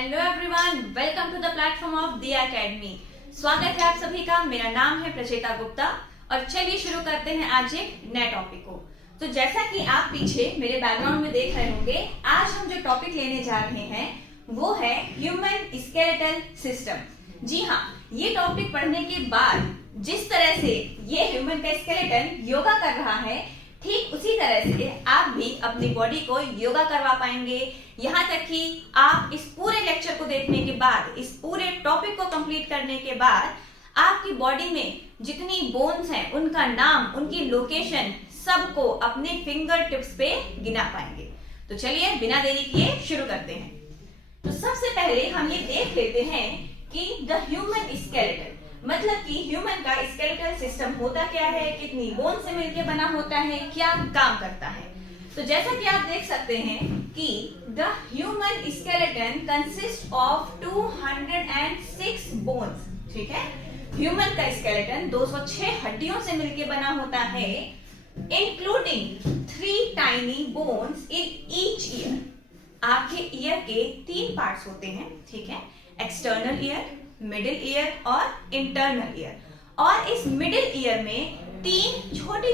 Hello everyone, welcome to the platform of Diya academy. स्वागत है आप सभी का। मेरा नाम है प्रचेता गुप्ता और चलिए शुरू करते हैं आज एक नए टॉपिक को। तो जैसा कि आप पीछे मेरे बैकग्राउंड में देख रहे होंगे, आज हम जो टॉपिक लेने जा रहे हैं वो है ह्यूमन स्केलेटल सिस्टम। जी हाँ, ये टॉपिक पढ़ने के बाद जिस तरह से ये ह्यूमन का स्केलेटन योगा कर रहा है, ठीक उसी तरह से आप भी अपनी बॉडी को योगा करवा पाएंगे। यहाँ तक कि आप इस पूरे लेक्चर को देखने के बाद, इस पूरे टॉपिक को कंप्लीट करने के बाद आपकी बॉडी में जितनी बोन्स हैं, उनका नाम, उनकी लोकेशन, सबको अपने फिंगर टिप्स पे गिना पाएंगे। तो चलिए बिना देरी किए शुरू करते हैं। तो सबसे पहले हम ये देख लेते हैं कि द ह्यूमन स्केलेटन, मतलब कि ह्यूमन का स्केलेटल सिस्टम होता क्या है, कितनी बोन से मिलकर बना होता है, क्या काम करता है। तो जैसा कि आप देख सकते हैं कि the human skeleton consist of 206 bones. ठीक है, ह्यूमन का स्केलेटन 206 हड्डियों से मिलकर बना होता है, including 3 tiny bones in each year. आपके ईयर के 3 पार्ट्स होते हैं, ठीक है, एक्सटर्नल ईयर, मिडिल ईयर और इंटरनल ईयर। और इस मिडिल ईयर में 3 छोटी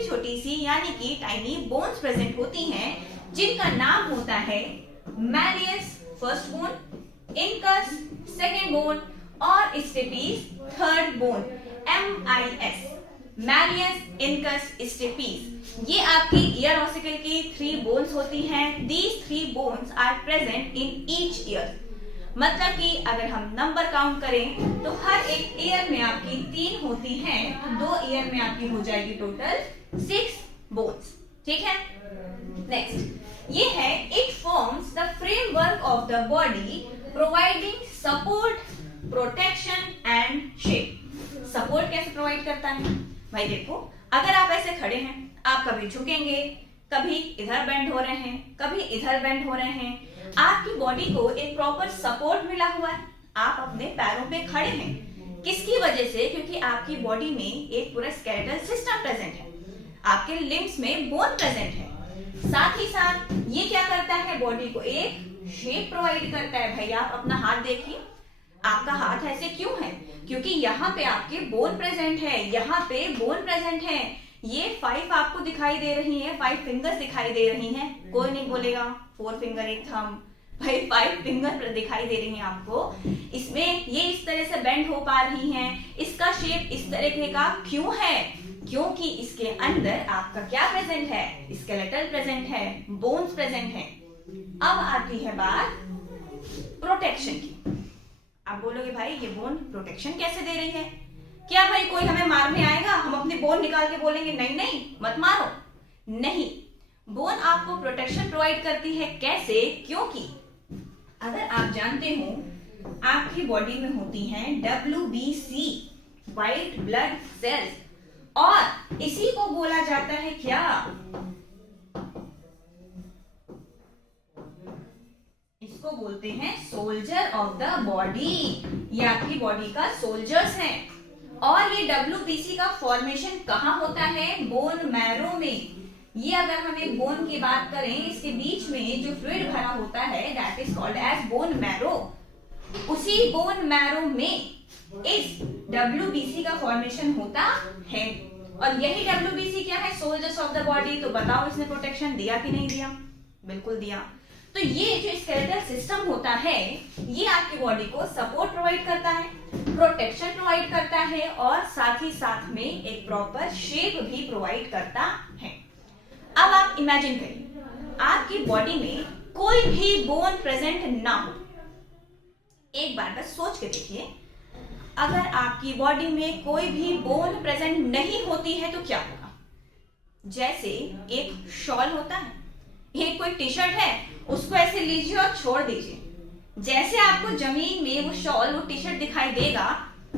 छोटी सी यानी कि टाइनी बोन्स प्रेजेंट होती हैं, जिनका नाम होता है malleus first bone, incus second bone और stapes third bone. MIS, malleus, incus, stapes, ये आपकी ईयर ऑसिकल की 3 बोन्स होती हैं। These 3 bones are present in each ear. मतलब कि अगर हम नंबर काउंट करें तो हर एक ईयर में आपकी 3 होती हैं, तो 2 ईयर में आपकी हो जाएगी टोटल 6 बोन्स। ठीक है, नेक्स्ट ये है, it forms the framework of the body providing support, protection and shape. Support कैसे प्रोवाइड करता है भाई? देखो, अगर आप ऐसे खड़े हैं, आप कभी झुकेंगे, कभी इधर बेंड हो रहे हैं, कभी इधर बेंड हो रहे हैं, आपकी बॉडी को एक प्रॉपर सपोर्ट मिला हुआ है। आप अपने पैरों पे खड़े हैं, किसकी वजह से? क्योंकि आपकी बॉडी में एक पूरा स्केलेटल सिस्टम प्रेजेंट है, आपके लिम्स में बोन प्रेजेंट है। साथ ही साथ ये क्या करता है, बॉडी को एक शेप प्रोवाइड करता है। भाई आप अपना हाथ देखिए, आपका हाथ ऐसे क्यों है? क्योंकि यहाँ पे आपके बोन प्रेजेंट है, यहाँ पे बोन प्रेजेंट है। ये 5 आपको दिखाई दे रही है, 5 फिंगर्स दिखाई दे रही हैं। कोई नहीं बोलेगा 4 फिंगर एक थंब, भाई 5 फिंगर दिखाई दे रही हैं आपको। इसमें ये इस तरह से बेंड हो पा रही हैं। इसका शेप इस तरह का क्यों है? क्योंकि इसके अंदर आपका क्या प्रेजेंट है? स्केलेटल प्रेजेंट है, बोन्स प्रेजेंट है। अब आती है बात प्रोटेक्शन की। आप बोलोगे भाई ये बोन प्रोटेक्शन कैसे दे रही है? क्या भाई कोई हमें मारने आएगा, हम अपनी बोन निकाल के बोलेंगे नहीं नहीं मत मारो? नहीं, बोन आपको प्रोटेक्शन प्रोवाइड करती है। कैसे? क्योंकि अगर आप जानते हो आपकी बॉडी में होती हैं WBC, व्हाइट ब्लड सेल्स, और इसी को बोला जाता है क्या? इसको बोलते हैं सोल्जर ऑफ द बॉडी। ये आपकी बॉडी का सोल्जर्स हैं। और ये WBC का फॉर्मेशन कहाँ होता है? बोन मैरो में। ये अगर हम एक बोन की बात करें, इसके बीच में जो फ्लूइड भरा होता है, that is called as bone marrow. उसी बोन मैरो में इस WBC का फॉर्मेशन होता है। और यही WBC क्या है? Soldiers of the body. तो बताओ इसने प्रोटेक्शन दिया कि नहीं दिया? बिल्कुल दिया। तो ये जो स्केलेटल सिस्टम होता है, ये आपकी बॉडी को सपोर्ट प्रोवाइड करता है, प्रोटेक्शन प्रोवाइड करता है, और साथ ही साथ में एक प्रॉपर शेप भी प्रोवाइड करता है। अब आप इमेजिन करिए, आपकी बॉडी में कोई भी बोन प्रेजेंट ना हो। एक बार बस सोच के देखिए, अगर आपकी बॉडी में कोई भी बोन प्रेजेंट नहीं होती है तो क्या होगा? जैसे एक शॉल होता है, एक कोई टी शर्ट है, उसको ऐसे लीजिए और छोड़ दीजिए, जैसे आपको जमीन में वो शॉल, वो टी शर्ट दिखाई देगा,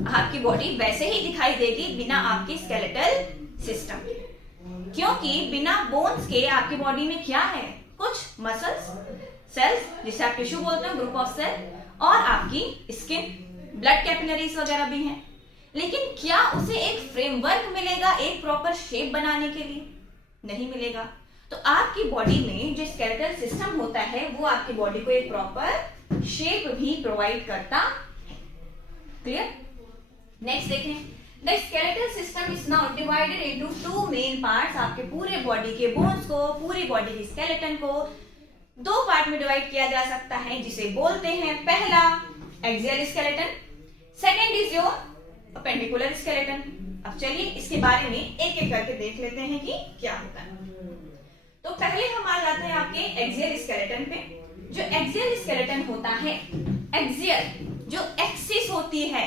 आपकी बॉडी वैसे ही दिखाई देगी बिना आपके स्केलेटल सिस्टम के। क्योंकि बिना बोन्स के आपकी बॉडी में क्या है? कुछ मसल्स, सेल्स, जिसे आप टिश्यू बोलते हैं, ग्रुप ऑफ सेल, और आपकी स्किन, ब्लड कैपिलरीज वगैरह भी हैं। लेकिन क्या उसे एक फ्रेमवर्क मिलेगा एक प्रॉपर शेप बनाने के लिए? नहीं मिलेगा। तो आपकी बॉडी में जो स्केलेटल सिस्टम होता है वो आपकी बॉडी को एक प्रॉपर शेप भी प्रोवाइड करता है। क्लियर? नेक्स्ट देखें, the skeletal system is now divided into two main parts. आपके पूरे बॉडी के बोन्स को, पूरी बॉडी के स्केलेटन को दो पार्ट में डिवाइड किया जा सकता है, जिसे बोलते हैं पहला axial skeleton, second is your appendicular skeleton. अब चलिए इसके बारे में एक एक करके देख लेते हैं कि क्या होता है। तो पहले हम आ जाते हैं आपके एक्सियल स्केलेटन पे। जो एक्सियल स्केलेटन होता है, एक्सियल जो एक्सिस होती है,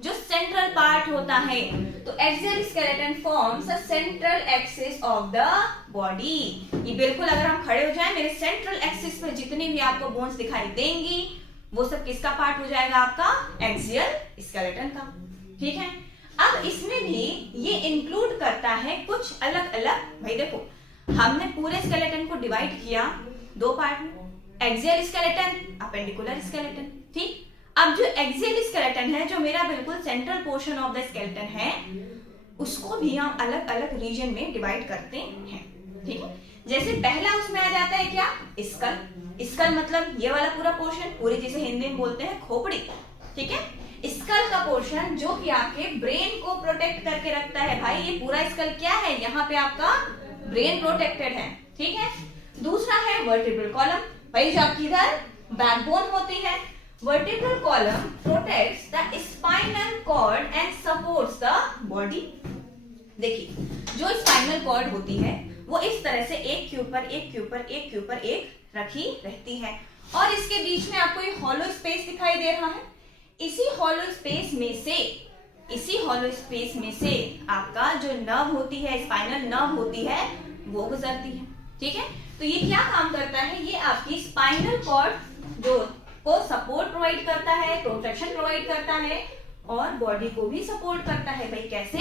जो सेंट्रल पार्ट होता है, तो axial skeleton forms a central axis of the body. ये बिल्कुल अगर हम खड़े हो जाएं, मेरे सेंट्रल एक्सिस पे जितनी भी आपको बोन्स दिखाई देंगी वो सब किसका पार्ट हो जाएगा? आपका एक्सियल स्केलेटन का। ठीक है, अब इसमें भी ये इंक्लूड करता है कुछ अलग अलग। भाई देखो, हमने पूरे स्केलेटन को डिवाइड किया दो पार्ट में, एक्सियल स्केलेटन, अपेंडिकुलर स्केलेटन। ठीक, अब जो एक्सियल स्केलेटन है, जो मेरा बिल्कुल central portion of the skeleton है, उसको भी हम अलग अलग रीजन में डिवाइड करते हैं। ठीक है, जैसे पहला उसमें आ जाता है क्या? स्कल। स्कल मतलब ये वाला पूरा पोर्शन, पूरी जिसे हिंदी में बोलते हैं खोपड़ी। ठीक है, स्कल का पोर्शन जो कि आपके ब्रेन को प्रोटेक्ट करके रखता है। भाई ये पूरा स्कल क्या है? यहाँ पे आपका ब्रेन प्रोटेक्टेड है। ठीक है, दूसरा है वर्टिब्रल कॉलम। भाई जो आपकी इधर बैकबोन होती है, vertebral column protects the spinal cord and supports the body. देखिए, जो स्पाइनल कॉर्ड होती है वो इस तरह से एक के ऊपर एक के ऊपर एक के ऊपर एक रखी रहती है, और इसके बीच में आपको ये हॉलो स्पेस दिखाई दे रहा है। इसी हॉलो स्पेस में से आपका जो नर्व होती है, स्पाइनल नर्व होती है, वो गुजरती है। ठीक है, तो ये क्या काम करता है? ये आपकी स्पाइनल कॉर्ड जो को सपोर्ट प्रोवाइड करता है, प्रोटेक्शन प्रोवाइड करता है, और बॉडी को भी सपोर्ट करता है। भाई कैसे?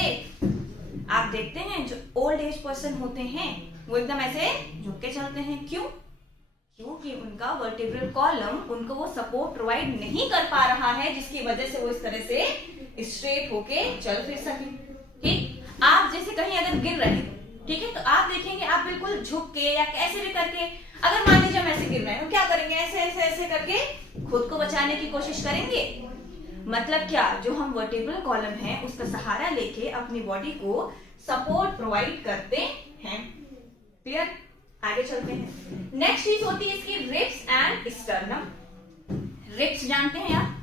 आप देखते हैं जो ओल्ड एज पर्सन होते हैं वो एकदम ऐसे झुक के चलते हैं। क्यों? क्योंकि उनका वर्टिब्रल कॉलम उनको वो सपोर्ट प्रोवाइड नहीं कर पा रहा है, जिसकी वजह से वो इस तरह से स्ट्रेट होके चल फिर सके। ठीक, आप जैसे कहीं अगर गिर रहे हैं, ठीक है, तो आप देखेंगे आप बिल्कुल झुक के या कैसे भी करके, अगर मान लीजिए हम ऐसे गिर रहे हैं, तो क्या करेंगे? ऐसे ऐसे ऐसे करके खुद को बचाने की कोशिश करेंगे। मतलब क्या? जो हम वर्टिब्रल कॉलम है उसका सहारा लेके अपनी बॉडी को सपोर्ट प्रोवाइड करते हैं। क्लियर? आगे चलते हैं। नेक्स्ट चीज होती है इसकी रिब्स एंड स्टर्नम। रिब्स जानते हैं आप,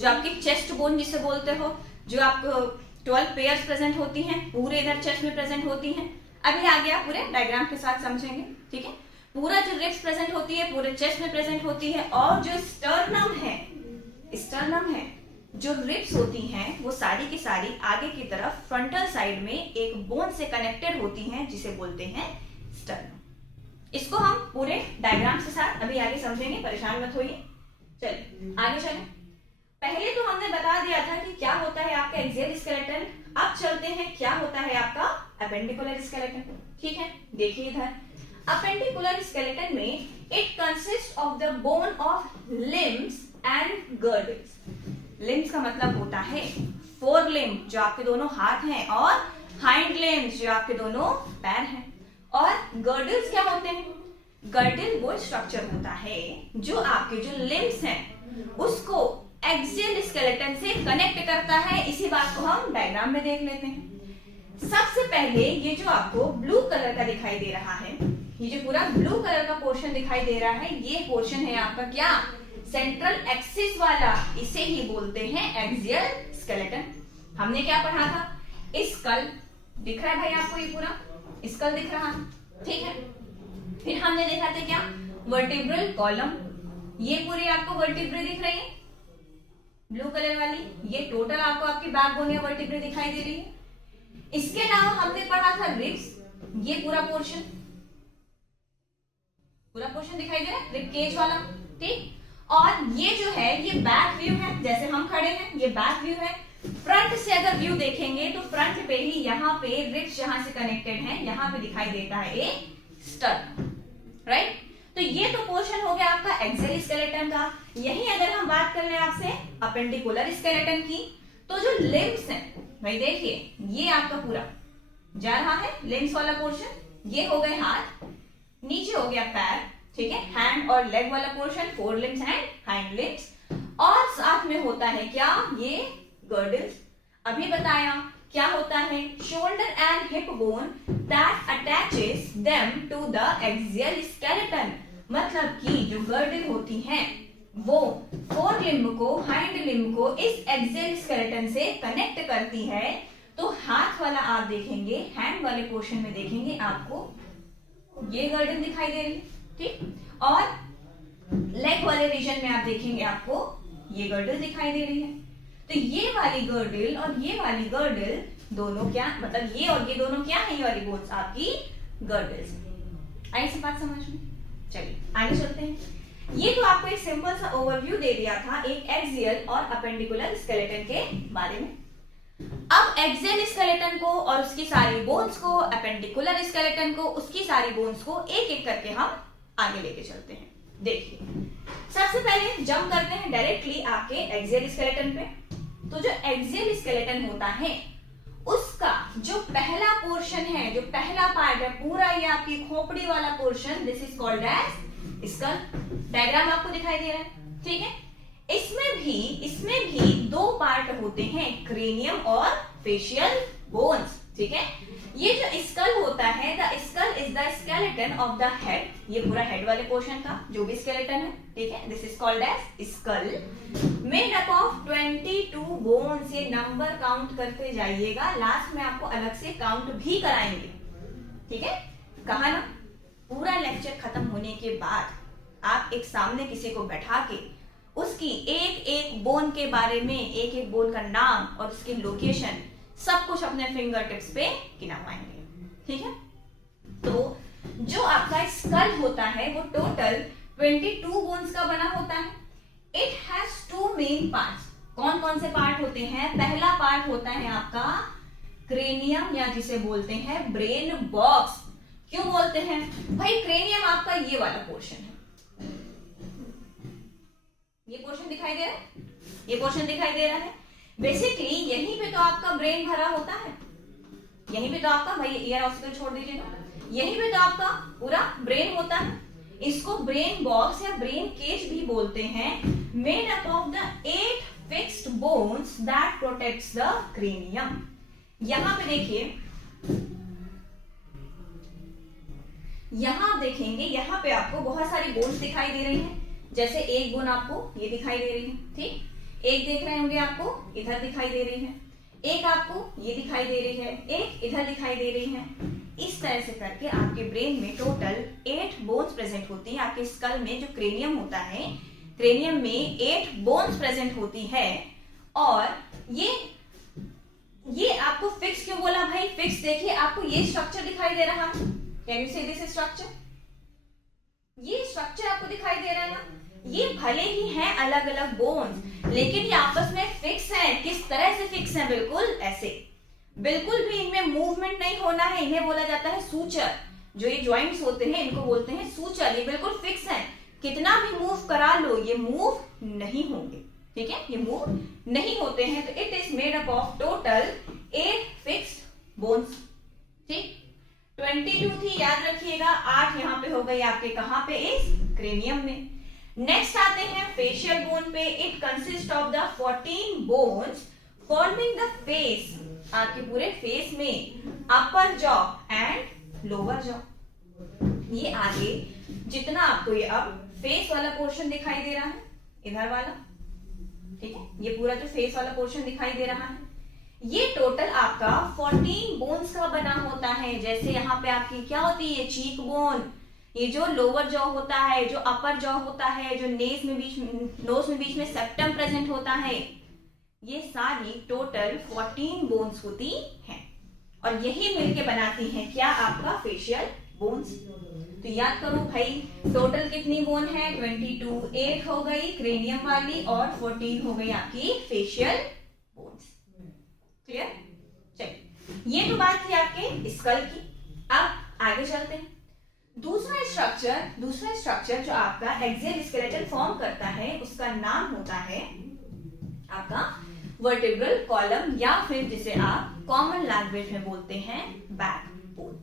जो आपकी चेस्ट बोन जिसे बोलते हो, जो आपको 12 पेयर्स प्रेजेंट होती हैं, पूरे इधर चेस्ट में प्रेजेंट होती हैं। अभी आगे आप पूरे डायग्राम के साथ समझेंगे। ठीक है, पूरा जो रिब्स प्रेजेंट होती है पूरे चेस्ट में प्रेजेंट होती है, और जो स्टर्नम है, जो रिब्स होती हैं वो सारी की सारी आगे की तरफ फ्रंटल साइड में एक बोन से कनेक्टेड होती हैं, जिसे बोलते हैं स्टर्नम। इसको हम पूरे डायग्राम के साथ अभी आगे समझेंगे, परेशान मत होइए। चलिए आगे चलें। पहले तो हमने बता दिया था कि क्या होता है आपका एक्सियल स्केलेटन। अब चलते हैं क्या होता है आपका अपेंडिकुलर स्केलेटन। ठीक है, देखिए इधर अपेंडिकुलर स्केलेटन में it consist of the bone of limbs and girdles. Limbs का मतलब होता है फोर लिम्ब जो आपके दोनों हाथ हैं, और हाइंड लिम्स जो आपके दोनों पैर हैं, और गर्डल्स क्या होते हैं? गर्डल वो स्ट्रक्चर होता है जो आपके जो लिम्स हैं उसको एक्सियल स्केलेटन से कनेक्ट करता है। इसी बात को हम डायग्राम में देख लेते हैं। सबसे पहले ये जो आपको ब्लू कलर का दिखाई दे रहा है, ये जो पूरा ब्लू कलर का पोर्शन दिखाई दे रहा है, ये पोर्शन है आपका क्या? सेंट्रल एक्सिस वाला। इसे ही बोलते हैं एक्सियल स्केलेटन। हमने क्या पढ़ा था? स्कल दिख रहा है भाई आपको, ये पूरा स्कल दिख रहा है। ठीक है, फिर हमने देखा था क्या? Vertebral column. ये पूरी आपको वर्टिब्रे दिख रही है ब्लू कलर वाली, ये टोटल आपको आपकी बैकबोन या वर्टिब्रे दिखाई दे रही है। इसके अलावा हमने पढ़ा था रिब्स, ये पूरा पोर्शन दिखाई दे रहा है, रिब केज वाला। ठीक, और ये जो है ये बैक व्यू है, जैसे हम खड़े हैं ये बैक व्यू है। फ्रंट से अगर व्यू देखेंगे तो फ्रंट पे ही यहाँ पे रिब्स जहां से कनेक्टेड है, यहाँ पे दिखाई देता है एक स्टर्नम। राइट, तो ये तो पोर्शन हो गया आपका एक्सियल स्केलेटन का। यही अगर हम बात कर ले आपसे अपेंडिकुलर स्केलेटन की, तो जो लिम्स हैं भाई देखिए, ये आपका पूरा जा रहा है लिम्स वाला पोर्शन। ये हो गए हाथ, नीचे हो गया पैर, ठीक है, हैंड और लेग वाला portion, four limbs and hind limbs, और साथ में होता है क्या, ये गर्डल्स। अभी बताया क्या होता है, shoulder and hip bone that attaches them to the axial skeleton, मतलब कि जो गर्डल होती है वो फोर लिम्ब को, हाइंड लिम्ब को इस एक्सियल स्केलेटन से कनेक्ट करती है। तो हाथ वाला आप देखेंगे, हैंड वाले पोर्शन में देखेंगे आपको ये गर्डल दिखाई दे रही है, ठीक, और लेग वाले रीजन में आप देखेंगे आपको ये गर्डल दिखाई दे रही है। तो ये वाली गर्डल और ये वाली गर्डल दोनों क्या, मतलब ये और ये दोनों क्या है, ये वाली बोन्स आपकी गर्डल्स। आई सी बात समझ में? चलिए आगे चलते हैं। ये तो आपको एक सिंपल सा ओवरव्यू दे दिया था एक एक्सियल और अपेंडिकुलर स्केलेटन के बारे में। अब एक्सियल स्केलेटन को और उसकी सारी बोन्स को, अपेंडिकुलर स्केलेटन को, उसकी सारी बोन्स को एक एक करके हम आगे लेके चलते हैं। देखिए, सबसे पहले जंप करते हैं डायरेक्टली आपके एक्सियल स्केलेटन पे। तो जो एक्सियल स्केलेटन होता है उसका जो पहला पोर्शन है, जो पहला पार्ट है पूरा, ये आपकी खोपड़ी वाला portion, this is called as skull. Diagram आपको दिखाई दे रहा है, ठीक है। इसमें भी दो पार्ट होते हैं, क्रेनियम और फेशियल बोन्स, ठीक है। ये जो स्कल होता है, the skull is the skeleton of the head, ये पूरा हेड वाले पोर्शन का जो भी स्केलेटन है, ठीक है, this is called as skull, made up of 22 bones. ये नंबर काउंट करते जाइएगा, लास्ट में आपको अलग से काउंट भी कराएंगे, ठीक है। कहा ना, पूरा लेक्चर खत्म होने के बाद आप एक सामने किसी को बैठा के उसकी एक एक बोन के बारे में, एक एक बोन का नाम और उसकी लोकेशन सब कुछ अपने फिंगर टिप्स पे गिनवाएंगे, ठीक है। तो जो आपका स्कल होता है वो टोटल 22 बोन्स का बना होता है। It has two main parts. कौन कौन से पार्ट होते हैं? पहला पार्ट होता है आपका क्रेनियम, या जिसे बोलते हैं ब्रेन बॉक्स। क्यों बोलते हैं भाई? क्रेनियम आपका ये वाला पोर्शन है, ये पोर्शन दिखाई दे रहा है, ये पोर्शन दिखाई दे रहा है। बेसिकली यहीं पे तो आपका ब्रेन भरा होता है, यहीं पे तो आपका, भाई ईयर हॉस्पिटल छोड़ दीजिएगा, यहीं पे तो आपका पूरा ब्रेन होता है। इसको ब्रेन बॉक्स या ब्रेन केज भी बोलते हैं। Made up of the 8 fixed bones that protects the cranium. यहां पे देखिए, यहां आप देखेंगे, यहां पे आपको बहुत सारी बोन्स दिखाई दे रही हैं। जैसे एक बोन आपको ये दिखाई दे रही है, ठीक, एक देख रहे होंगे आपको इधर दिखाई दे रही है, एक आपको ये दिखाई दे रही है, एक इधर दिखाई दे रही है। इस तरह से करके आपके ब्रेन में टोटल 8 बोन्स प्रेजेंट होती है। आपके स्कल में जो क्रेनियम होता है, क्रेनियम में 8 बोन्स प्रेजेंट होती है। और ये आपको फिक्स क्यों बोला भाई? फिक्स देखिए, आपको ये स्ट्रक्चर दिखाई दे रहा है, can you see this structure? ये स्ट्रक्चर आपको दिखाई दे रहा है ना? ये भले ही हैं अलग अलग बोन्स, लेकिन ये आपस में फिक्स है। किस तरह से फिक्स है? बिल्कुल ऐसे, बिल्कुल भी इनमें मूवमेंट नहीं होना है। इन्हें बोला जाता है सूचर। जो ये ज्वाइंट्स होते हैं इनको बोलते हैं सूचर। ये बिल्कुल फिक्स है, कितना भी मूव करा लो ये मूव नहीं होंगे, ठीक है, ये मूव नहीं होते हैं। तो it is made up of total 8 fixed bones, ठीक। 22 थी, याद रखिएगा, 8 यहाँ पे हो गई आपके, कहां पे? इस क्रेनियम में। नेक्स्ट आते हैं फेशियल बोन पे। It consist of the 14 bones forming the face. आपके पूरे फेस में अपर जॉ एंड लोअर जॉ, ये आगे जितना आपको ये अब फेस वाला पोर्शन दिखाई दे रहा है, इधर वाला, ठीक है, ये पूरा जो फेस वाला पोर्शन दिखाई दे रहा है, ये टोटल आपका 14 बोन्स का बना होता है। जैसे यहाँ पे आपकी क्या होती है? चीक बोन, ये जो लोअर जॉ होता है, जो अपर जॉ होता है, जो नोज में बीच में सेप्टम प्रेजेंट होता है, ये सारी टोटल 14 बोन्स होती हैं। और यही मिलके बनाती हैं क्या? आपका फेशियल बोन्स। तो याद करो भाई, टोटल कितनी बोन है? 22, 8 हो गई क्रेनियम वाली और 14 हो गई आपकी फेशियल बोन्स। क्लियर? चलिए, ये तो बात थी आपके स्कल की। अब आगे चलते हैं। दूसरा स्ट्रक्चर जो आपका एक्सियल स्केलेटन फॉर्म करता है, उसका नाम होता है आपका वर्टिब्रल कॉलम, या फिर जिसे आप कॉमन लैंग्वेज में बोलते हैं बैकबोन।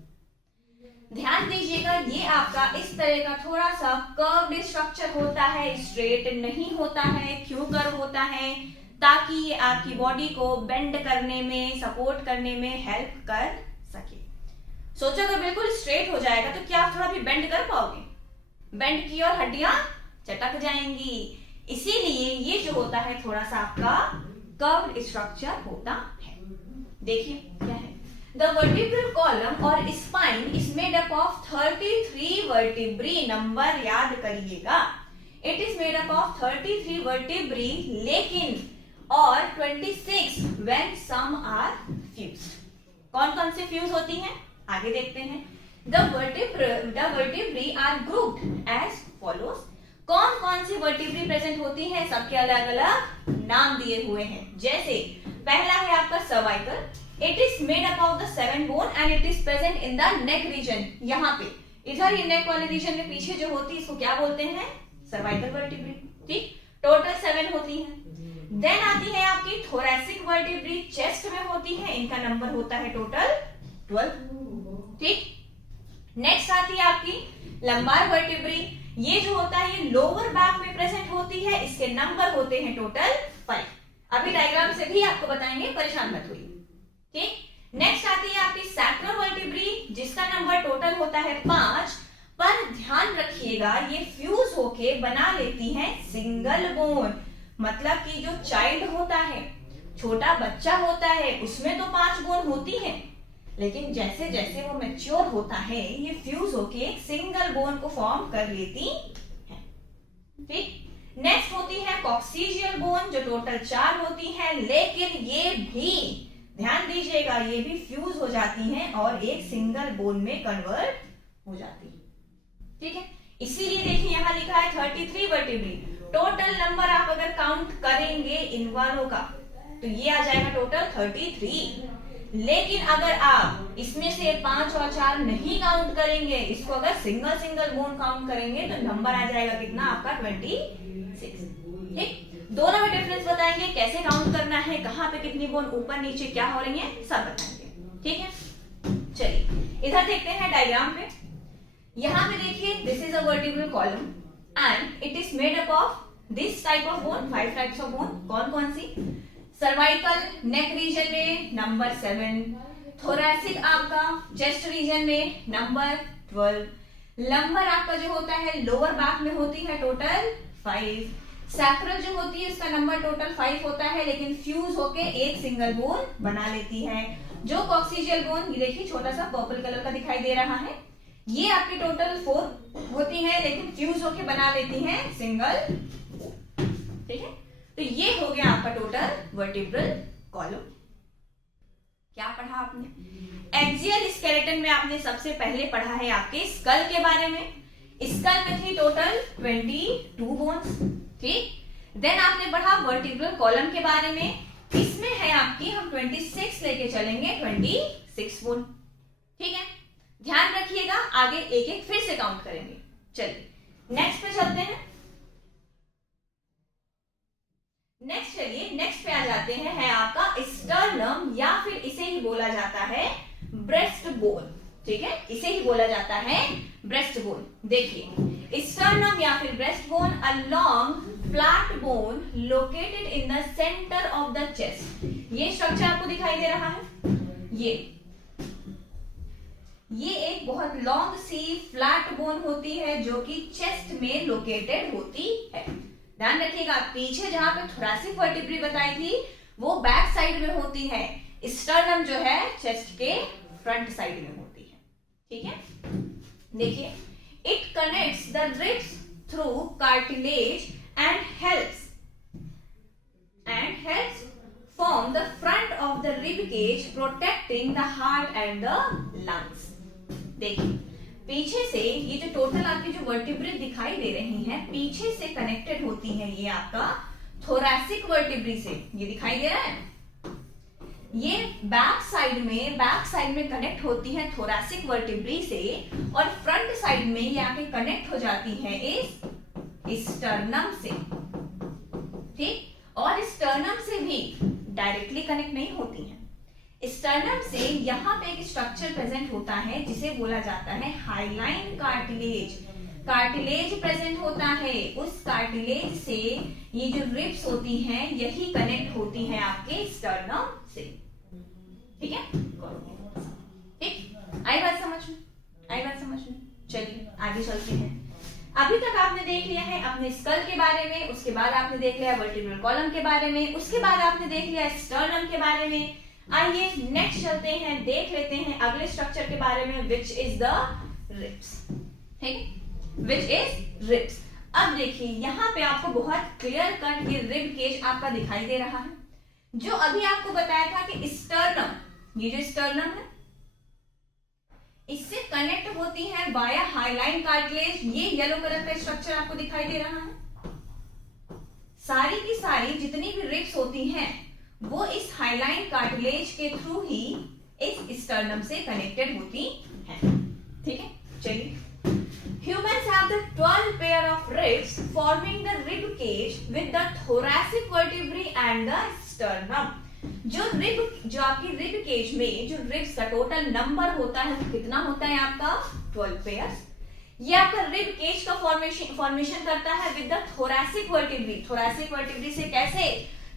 ध्यान दीजिएगा, ये आपका इस तरह का थोड़ा सा कर्व्ड स्ट्रक्चर होता है, स्ट्रेट नहीं होता है। क्यों कर्व होता है? ताकि ये आपकी बॉडी को बेंड करने में, सपोर्ट करने में हेल्प कर सके। सोचो अगर बिल्कुल स्ट्रेट हो जाएगा तो क्या आप थोड़ा भी बेंड कर पाओगे? बेंड की और हड्डियां चटक जाएंगी। इसीलिए ये जो होता है थोड़ा सा आपका कर्व्ड स्ट्रक्चर होता है। देखिए क्या है, द वर्टिब्रल कॉलम और spine is made up of 33 vertebrae. Number याद करिएगा, it is made up of 33 vertebrae, लेकिन और 26 व्हेन सम आर फ्यूज्ड। कौन कौन से फ्यूज होती हैं आगे देखते हैं। The vertebrae are grouped as follows. कौन कौन सी वर्टिब्री प्रेजेंट होती हैं, सबके अलग अलग नाम दिए हुए हैं। जैसे पहला है आपका cervical, it is made up of the 7 bone and it is present in the neck region. यहाँ पे इधर ये नेक वाले रीजन में पीछे जो होती है इसको क्या बोलते हैं? Cervical vertebrae. ठीक, टोटल 7 होती है। देन आती है आपकी थोरैसिक वर्टिब्री, चेस्ट में होती है, इनका नंबर होता है टोटल 12। ठीक, नेक्स्ट आती है आपकी लंबार वर्टिब्री, ये जो होता है ये लोअर बैक में प्रेजेंट होती है, इसके नंबर होते हैं टोटल 5। अभी डायग्राम से भी आपको बताएंगे, परेशान मत होइए। ठीक, नेक्स्ट आती है आपकी सैक्रल वर्टिब्री, जिसका नंबर टोटल होता है 5। पर ध्यान रखिएगा ये फ्यूज होके बना लेती है सिंगल बोन। मतलब कि जो चाइल्ड होता है, छोटा बच्चा होता है, उसमें तो 5 बोन होती है, लेकिन जैसे जैसे वो मैच्योर होता है ये फ्यूज होके एक सिंगल बोन को फॉर्म कर लेती है। ठीक, नेक्स्ट होती है कॉक्सीजियल बोन, जो टोटल 4 होती है, लेकिन ये भी ध्यान दीजिएगा ये भी फ्यूज हो जाती हैं और एक सिंगल बोन में कन्वर्ट हो जाती है। ठीक है, इसीलिए देखिए यहां लिखा है 33 वर्टिब्री। टोटल नंबर आप अगर काउंट करेंगे इन वालों का तो ये आ जाएगा टोटल 33। लेकिन अगर आप इसमें से 5 और 4 नहीं काउंट करेंगे, इसको अगर सिंगल सिंगल बोन काउंट करेंगे तो नंबर आ जाएगा कितना आपका 26। ठीक, दोनों में डिफरेंस बताएंगे, कैसे काउंट करना है, कहां पे कितनी बोन ऊपर नीचे क्या हो रही है, सब बताएंगे। ठीक है, चलिए इधर देखते हैं डायग्राम पे। यहां पे देखिए this is a vertebral column and it is made up of this type of bone, 5 types of bone. कौन कौन सी? सर्वाइकल नेक रीजन में नंबर 7, थोरैसिक आपका चेस्ट रीजन में नंबर 12, लंबर आपका जो होता है लोअर बैक में होती है टोटल 5, सैक्रल जो होती है उसका नंबर टोटल 5 होता है, लेकिन फ्यूज होके एक सिंगल बोन बना लेती है। जो कॉक्सीजियल बोन, ये देखिए छोटा सा पर्पल कलर का दिखाई दे रहा है, ये आपकी टोटल 4 होती है, लेकिन फ्यूज होके बना लेती है सिंगल। ठीक है, तो ये हो गया आपका टोटल वर्टिब्रल कॉलम। क्या पढ़ा आपने? एक्सियल स्केलेटन में आपने सबसे पहले पढ़ा है आपके स्कल के बारे में। स्कल में थी टोटल 22 बोन्स। ठीक, देन आपने पढ़ा वर्टिब्रल कॉलम के बारे में, इसमें है आपकी, हम 26 लेके चलेंगे, 26 बोन। ठीक है, ध्यान रखिएगा, आगे एक एक फिर से काउंट करेंगे। चलिए नेक्स्ट पे चलते हैं। नेक्स्ट पे आ जाते हैं, है आपका स्टर्नम, या फिर इसे ही बोला जाता है ब्रेस्ट बोन। ठीक है, इसे ही बोला जाता है ब्रेस्ट बोन। देखिए स्टर्नम या फिर breast bone, a long flat bone located in the centre of the chest. ये स्ट्रक्चर आपको दिखाई दे रहा है, ये एक बहुत लॉन्ग सी फ्लैट बोन होती है जो कि चेस्ट में लोकेटेड होती है। ध्यान रखिएगा, पीछे जहां पे थोरैसिक वर्टिब्री बताई थी वो बैक साइड में होती है, स्टर्नम जो है चेस्ट के फ्रंट साइड में होती है। ठीक है, देखिए it connects the ribs through cartilage and helps form the front of the rib cage protecting the heart and the lungs। देखिए पीछे से ये जो टोटल आपकी जो वर्टिब्रे दिखाई दे रही हैं, पीछे से कनेक्टेड होती हैं ये आपका थोरैसिक वर्टिब्री से। ये दिखाई दे रहा है, ये बैक साइड में कनेक्ट होती है थोरैसिक वर्टिब्री से, और फ्रंट साइड में ये आके कनेक्ट हो जाती है इस स्टर्नम से। ठीक, और स्टर्नम से भी डायरेक्टली कनेक्ट नहीं होती है, स्टर्नम से यहाँ पे एक स्ट्रक्चर प्रेजेंट होता है जिसे बोला जाता है हाइलाइन कार्टिलेज। कार्टिलेज प्रेजेंट होता है, उस कार्टिलेज से ये जो रिब्स होती हैं यही कनेक्ट होती हैं आपके स्टर्नम से। ठीक है, ठीक, आई बात समझ में, आई बात समझ में। चलिए आगे चलते हैं। अभी तक आपने देख लिया है अपने स्कल के बारे में, उसके बाद आपने देख लिया वर्टिब्रल कॉलम के बारे में, उसके बाद आपने देख लिया स्टर्नम के बारे में। आइए नेक्स्ट चलते हैं, देख लेते हैं अगले स्ट्रक्चर के बारे में, विच इज द रिब्स। ठीक है, विच इज रिब्स। अब देखिए यहाँ पे आपको बहुत क्लियर कट ये रिब केज आपका दिखाई दे रहा है। जो अभी आपको बताया था कि स्टर्नम, ये जो स्टर्नम है इससे कनेक्ट होती है वाया हाइलाइन कार्टिलेज। ये येलो कलर का स्ट्रक्चर आपको दिखाई दे रहा है। सारी की सारी जितनी भी रिब्स होती हैं वो इस हाइलाइन कार्टिलेज के थ्रू ही इस स्टर्नम से कनेक्टेड होती हैं। ठीक है, चलिए। Humans have the 12 pair of ribs forming the rib cage with the thoracic vertebrae and the sternum. जो आपकी रिब केज में जो रिब्स का टोटल नंबर होता है वो कितना होता है आपका 12 पेयर्स। ये आपका रिब केज का फॉर्मेशन करता है with the thoracic vertebrae. Thoracic vertebrae से कैसे,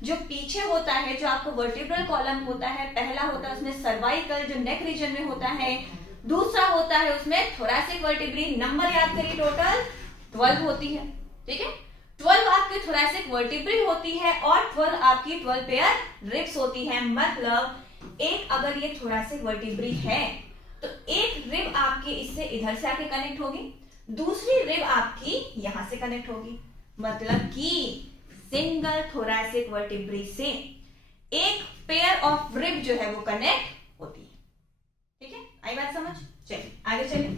जो पीछे होता है जो आपको वर्टिब्रल कॉलम होता है, पहला होता है उसमें सर्वाइकल जो नेक रीजन में होता है, दूसरा होता है उसमें थोरैसिक वर्टिब्री। नंबर याद करिए टोटल 12 होती है। ठीक है, 12 आपकी थोरैसिक वर्टिब्री होती है और 12 आपकी 12 पेयर रिब्स होती है। मतलब एक अगर ये थोरैसिक वर्टिब्री है तो एक रिब आपकी इससे इधर से आके कनेक्ट होगी, दूसरी रिब आपकी यहां से कनेक्ट होगी। मतलब कि सिंगल थोरैसिक वर्टिब्री से एक पेयर ऑफ रिब जो है वो कनेक्ट होती है। ठीक है, आई बात समझ। चलिए आगे चलिए।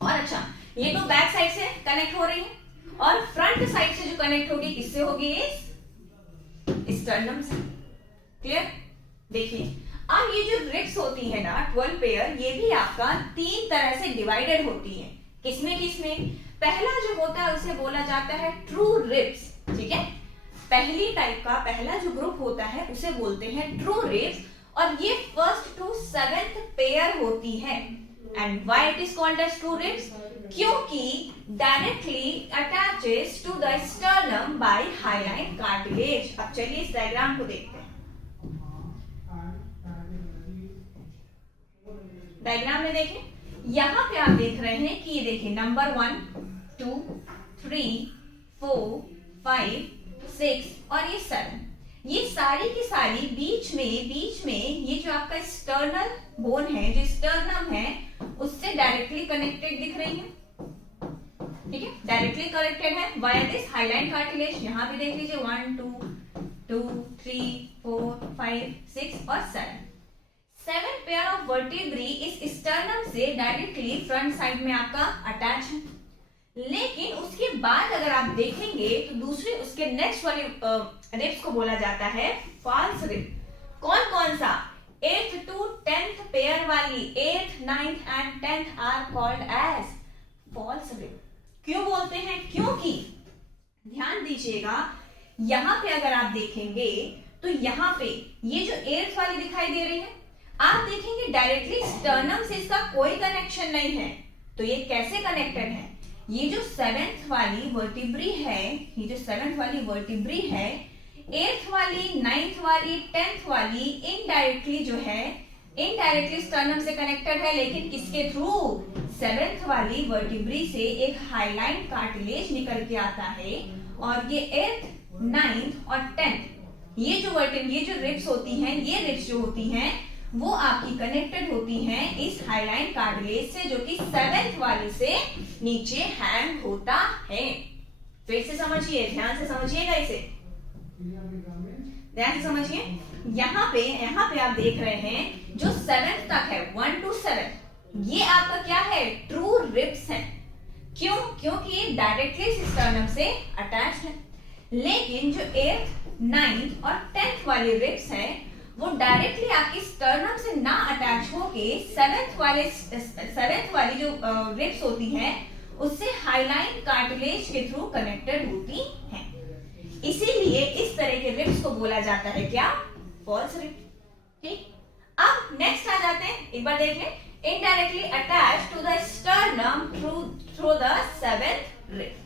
और अच्छा, ये तो बैक साइड से कनेक्ट हो रही है और फ्रंट साइड से जो कनेक्ट होगी किससे होगी, इस स्टर्नम से। क्लियर। देखिए अब ये जो रिब्स होती है ना 12 पेयर, ये भी आपका 3 तरह से डिवाइडेड होती है। किसमें किसमें? पहला जो होता है उसे बोला जाता है ट्रू रिब्स। ठीक है, पहली टाइप का पहला जो ग्रुप होता है उसे बोलते हैं ट्रू रिब्स और ये फर्स्ट टू 7th पेयर होती है। And why it is called as true ribs? क्योंकि directly attaches to the sternum by hyaline cartilage. अब चलिए इस डायग्राम को देखते हैं। डायग्राम में देखें, यहां पे आप देख रहे हैं कि ये देखिए नंबर 1 2 3 4 5 6 और ये 7, ये सारी की सारी बीच में ये जो आपका स्टर्नल बोन है, जो स्टर्नम है, उससे डायरेक्टली कनेक्टेड दिख रही है। ठीक है, डायरेक्टली कनेक्टेड है वाया दिस हाइलाइन कार्टिलेज। यहां भी देख लीजिए 1 2 2 3 4 5 6 और 7 पेयर ऑफ वर्टिब्री इस स्टर्नम से डायरेक्टली फ्रंट साइड में आपका अटैच है। लेकिन उसके बाद अगर आप देखेंगे तो दूसरी उसके नेक्स्ट वाली रिब्स को बोला जाता है फॉल्स रिब। कौन कौन सा? 8th to 10th पेयर वाली 8th 9th and 10th are called as false rib. क्यों बोलते हैं? क्योंकि ध्यान दीजिएगा यहां पे अगर आप देखेंगे तो यहां पे ये जो 8th वाली दिखाई दे रही है, आप देखेंगे डायरेक्टली स्टर्नम से इसका कोई कनेक्शन नहीं है। तो ये कैसे कनेक्टेड है? ये जो 7th वाली वर्टिब्री है, ये जो 7th वाली वर्टिब्री है, 8th वाली 9th वाली 10th वाली इनडायरेक्टली जो है इनडायरेक्टली स्टर्नम से कनेक्टेड है। लेकिन किसके थ्रू? 7th वाली वर्टिब्री से एक हाइलाइन कार्टिलेज निकल के आता है और ये 8th 9th और 10th ये जो रिब्स होती हैं, ये रिब्स जो होती हैं वो आपकी कनेक्टेड होती हैं इस हाइलाइन कार्टिलेज से, जो कि 7th वाली से नीचे हैंग होता है। फिर से समझिए, ध्यान से समझिएगा, इसे ध्यान से समझिए। यहाँ पे आप देख रहे हैं जो 7th तक है 1 to 7, ये आपका क्या है? ट्रू रिब्स है। क्यों? क्योंकि ये डायरेक्टली स्टर्नम से अटैच है। लेकिन जो 8th 9th और 10th वाली रिब्स है वो डायरेक्टली आपकी स्टर्नम से ना अटैच होके 7th वाली जो रिब्स होती हैं उससे हाइलाइन कार्टिलेज के थ्रू कनेक्टेड होती हैं। इसीलिए इस तरह के रिब्स को बोला जाता है क्या? False rib. ठीक, अब नेक्स्ट आ जाते हैं, एक बार देख लें। Indirectly attach to the sternum through the seventh rib,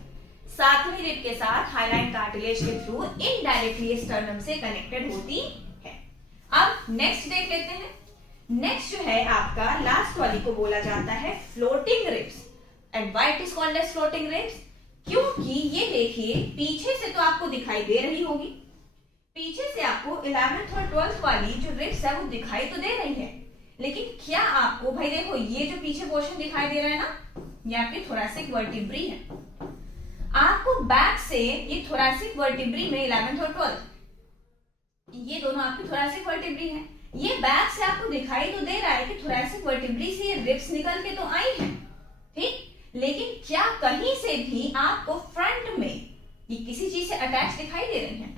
सातवीं रिब के साथ हाइलाइन कार्टिलेज के थ्रू इनडायरेक्टली स्टर्नम से कनेक्टेड होती है। अब नेक्स्ट देख लेते हैं। नेक्स्ट जो है आपका लास्ट वाली को बोला जाता है floating ribs. And why it is called as floating ribs? क्योंकि ये देखिए पीछे से तो आपको दिखाई दे रही होगी, पीछे से आपको 11th और 12th वाली जो रिब्स है वो दिखाई तो दे रही है, लेकिन क्या आपको भाई देखो ये जो पीछे पोर्शन दिखाई दे रहा है ना, ये आपकी थोरैसिक वर्टिब्री है। आपको बैक से ये थोरैसिक वर्टिब्री में 11th और 12th ये दोनों आपकी थोरैसिक वर्टिब्री है। ये बैक से आपको दिखाई तो दे रहा है कि थोरैसिक वर्टिब्री से ये रिब्स निकल के तो आई है, ठीक, लेकिन क्या कहीं से भी आपको फ्रंट में ये किसी चीज से अटैच दिखाई दे रही है?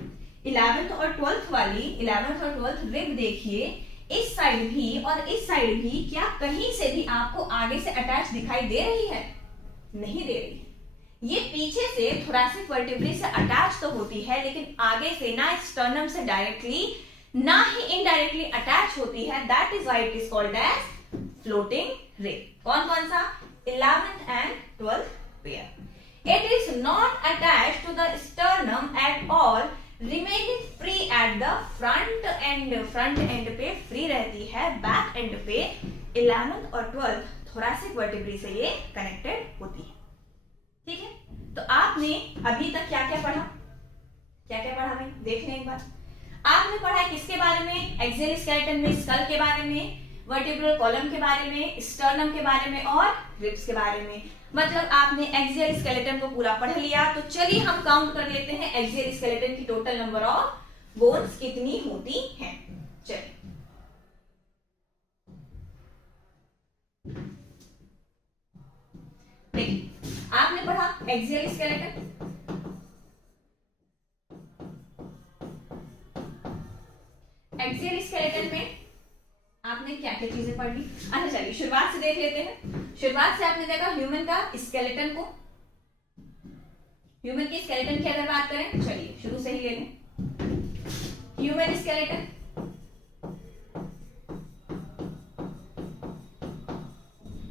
11th और 12th वाली 11th और 12th रिब देखिए, इस साइड भी और इस साइड भी क्या कहीं से भी आपको आगे से अटैच दिखाई दे रही है? नहीं दे रही है। ये पीछे से थोरैसिक वर्टिब्री से अटैच तो होती है, लेकिन आगे से ना स्टर्नम से डायरेक्टली ना ही इनडायरेक्टली अटैच होती है। That is why it is called as floating rib. कौन कौन सा? 11th and 12th pair. It is not attached to the sternum at all, remaining free at the front end. Front end पे free रहती है, back end पे 11th और 12th thoracic vertebrae से ये connected होती है। ठीक है, तो आपने अभी तक क्या क्या पढ़ा? क्या क्या पढ़ा भाई? देख लें एक बार। आपने पढ़ा है किसके बारे में? एक्सियल स्केलेटन में स्कल के बारे में, वर्टिब्रल कॉलम के बारे में, स्टर्नम के बारे में और रिब्स के बारे में। मतलब आपने एक्सियल स्केलेटन को पूरा पढ़ लिया। तो चलिए हम काउंट कर लेते हैं एक्सियल स्केलेटन की टोटल नंबर ऑफ बोन्स कितनी होती हैं। चलिए देखिए, आपने पढ़ा एक्सियल स्केलेटन, एक्सियल स्केलेटन में आपने क्या क्या चीजें पढ़ ली? अच्छा चलिए शुरुआत से देख लेते हैं। शुरुआत से आपने देखा ह्यूमन का स्केलेटन को, ह्यूमन के स्केलेटन की अगर बात करें, चलिए शुरू से ही ले लें। ह्यूमन स्केलेटन,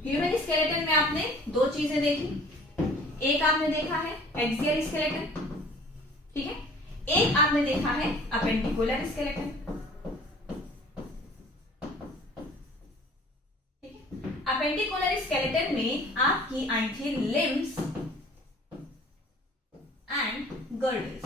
ह्यूमन स्केलेटन में आपने दो चीजें देखी। एक आपने देखा है एक्सियल स्केलेटन, ठीक है, एक आपने देखा है अपेंडिकुलर स्केलेटन। अपेंडिकुलर स्केलेटन में आपकी आई थी limbs and girdles.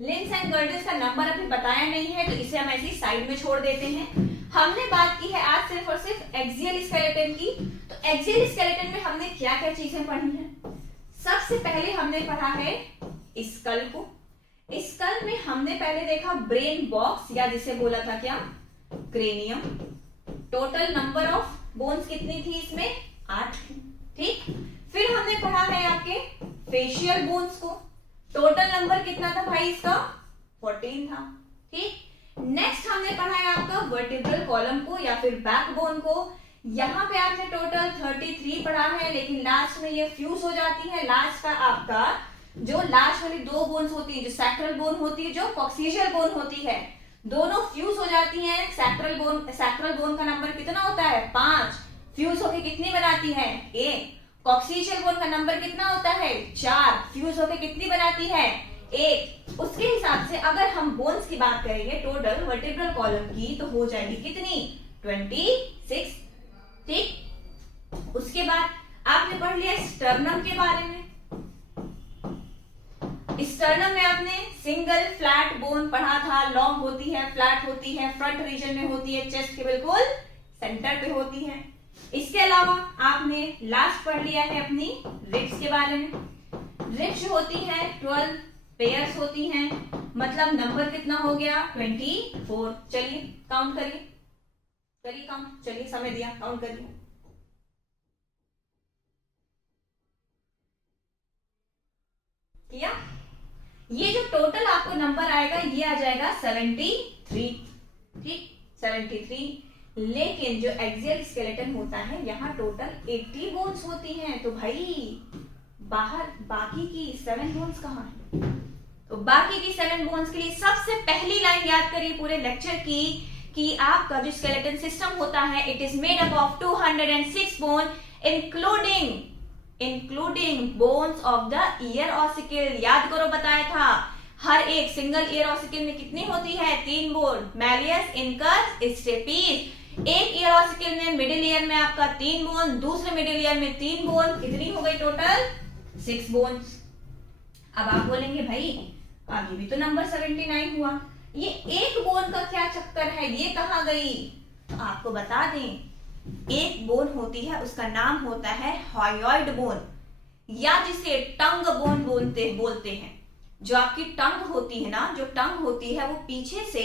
Limbs and girdles का नंबर अभी बताया नहीं है, तो इसे हम ऐसी साइड में छोड़ देते हैं। हमने बात की है आज सिर्फ और सिर्फ एक्सियल स्केलेटन की। तो एक्सियल स्केलेटन में हमने क्या क्या चीजें पढ़ी हैं? सबसे पहले हमने पढ़ा है स्कल को। स्कल में हमने पहले देखा ब्रेन बॉक्स, या जिसे बोला था क्या, cranium. Total number of bones कितनी थी इसमें? 8 थी, ठीक। फिर हमने पढ़ा है आपके फेशियल बोन्स को। टोटल नंबर कितना था भाई इसका? 14 था, ठीक। नेक्स्ट हमने पढ़ा है आपका वर्टिब्रल कॉलम को या फिर बैकबोन को। यहाँ पे आपने टोटल 33 पढ़ा है, लेकिन लास्ट में ये फ्यूज हो जाती है। लास्ट का आपका जो लास्ट वाली दो बोन्स होती है, जो सैक्रल बोन होती है, जो कॉक्सिशियल बोन होती है, दोनों फ्यूज हो जाती हैं। सैक्रल बोन का नंबर कितना होता है? 5। फ्यूज होके कितनी बनाती है? 1। कॉक्सिशियल बोन का नंबर कितना होता है? 4। फ्यूज होके कितनी बनाती है? 1। उसके हिसाब से अगर हम बोन्स की बात करेंगे टोटल वर्टिब्रल कॉलम की, तो हो जाएगी कितनी? 26, ठीक। उसके बाद आपने पढ़ लिया स्टर्नम के बारे में। स्टर्नम में आपने सिंगल फ्लैट बोन पढ़ा था। लॉन्ग होती है, फ्लैट होती है, फ्रंट रीजन में होती है, चेस्ट के बिल्कुल सेंटर पे होती है। इसके अलावा आपने लास्ट पढ़ लिया है अपनी रिब्स के बारे में। रिब्स होती है 12 पेयर्स होती हैं, मतलब नंबर कितना हो गया? 24। चलिए काउंट करिए, करिए काउंट। चलिए समय दिया, काउंट करिए। किया? ये जो टोटल आपको नंबर आएगा ये आ जाएगा 73, ठीक, 73। लेकिन जो एक्सियल स्केलेटन होता है यहाँ टोटल 80 बोन्स होती हैं। तो भाई बाहर बाकी की 7 बोन्स कहाँ हैं? तो बाकी की 7 बोन्स के लिए सबसे पहली लाइन याद करिए पूरे लेक्चर की कि आपका जो स्केलेटन सिस्टम होता है it is made up of 206 bone including bones of the year ossicle. याद करो बताया था हर एक सिंगल ईयर ऑसिकल में कितनी होती है, 3 बोन, मैलियस, इनकस, स्टेपीज। एक ईयर ऑसिकल में मिडिल ईयर में आपका 3 बोन, दूसरे मिडिल ईयर में 3 बोन, कितनी हो गई टोटल 6 बोन्स। अब आप बोलेंगे भाई आगे भी तो नंबर 79 हुआ, ये एक बोन का क्या चक्कर है, ये कहां गई। तो आपको बता दें एक बोन होती है उसका नाम होता है हायोइड बोन, या जिसे टंग बोन बोलते हैं। जो आपकी टंग होती है ना, जो टंग होती है वो पीछे से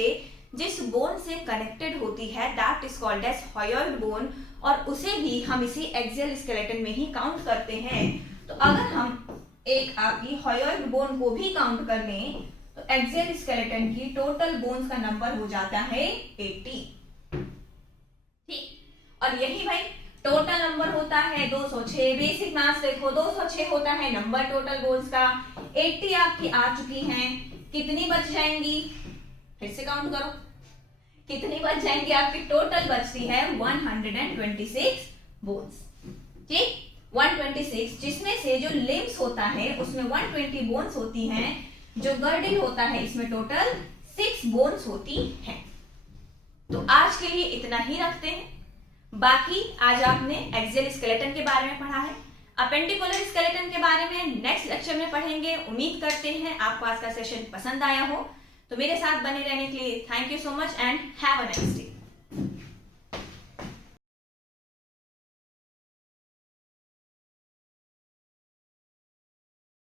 जिस बोन से कनेक्टेड होती है that is called as hyoid bone, और उसे भी हम इसी एक्सियल स्केलेटन में ही काउंट करते हैं। तो अगर हम एक आपकी हायोइड बोन को भी काउंट कर लें तो एक्सियल स्केलेटन की टोटल बोन्स का नंबर हो जाता है 80। ठीक, और यही भाई टोटल नंबर होता है 206। बेसिक मैथ्स देखो 206 होता है नंबर टोटल बोन्स का। 80 आपकी आ चुकी हैं, कितनी बच जाएंगी, फिर से काउंट करो कितनी बच जाएंगी आपकी। टोटल बचती है 126 बोन्स। ठीक, 126, जिसमें से जो लिम्स होता है उसमें 120 बोन्स होती हैं, जो गर्डिल होता है इसमें टोटल 6 बोन्स होती हैं। तो आज के लिए इतना ही रखते हैं। बाकी आज आपने एक्सियल स्केलेटन के बारे में पढ़ा है, अपेंडिकुलर स्केलेटन के बारे में नेक्स्ट लेक्चर में पढ़ेंगे। उम्मीद करते हैं आपको आज का सेशन पसंद आया हो। तो मेरे साथ बने रहने के लिए thank you so much and have a nice day.